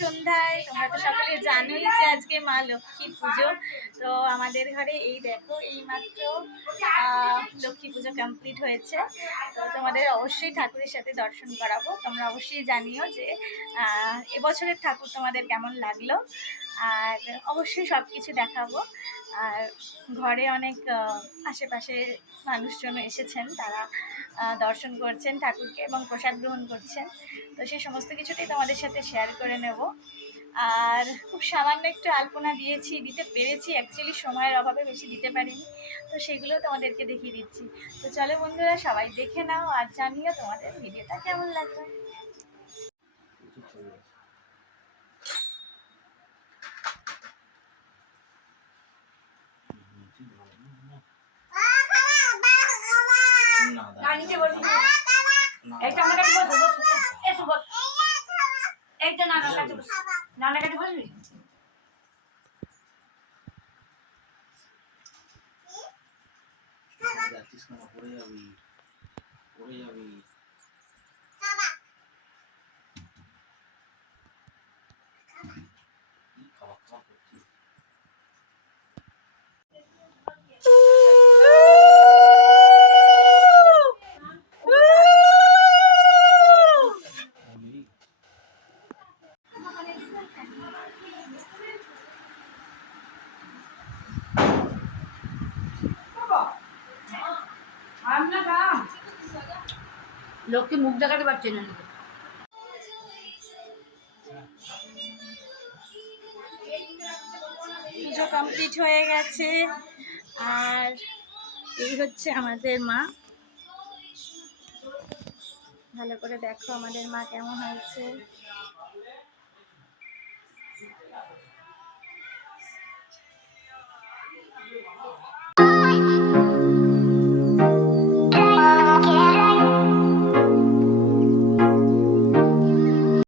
সন্ধ্যায়, তোমরা তো সকলে জানোই যে আজকে মা লক্ষ্মী পুজো। তো আমাদের ঘরে এই দেখো, এই মাত্র লক্ষ্মী পুজো কমপ্লিট হয়েছে। তো তোমাদের অবশ্যই ঠাকুরের সাথে দর্শন করাবো। তোমরা অবশ্যই জানিও যে এবছরের ঠাকুর তোমাদের কেমন লাগল। আর অবশ্যই সব কিছু দেখাবো। আর ঘরে অনেক আশেপাশের মানুষজন এসেছেন, তারা দর্শন করছেন, ঠাকুরকে এবং প্রসাদ গ্রহণ করছেন। তো সেই সমস্ত কিছুটাই তোমাদের সাথে শেয়ার করে নেব। আর খুব সামান্য একটু আলপনা দিয়েছি, দিতে পেরেছি অ্যাকচুয়ালি সময়ের অভাবে বেশি দিতে পারিনি। তো সেগুলো তোমাদেরকে দেখিয়ে দিচ্ছি। তো চলো বন্ধুরা, সবাই দেখে নাও আর জানিও তোমাদের ভিডিওটা কেমন লাগবে না নিচে বসবি এইটা আমার কাছে বস বস এসো, বস। এইটা নানার কাছে বস। নানার কাছে বসবি? যাচ্ছিস কেন পড়ে যাবি পড়ে যাবি কি খাবার। লোককে মুখ দেখাতে পারছে না পুজো কমপ্লিট হয়ে গেছে। আর এই হচ্ছে আমাদের মা। ভালো করে দেখো আমাদের মা কেমন হয়েছে।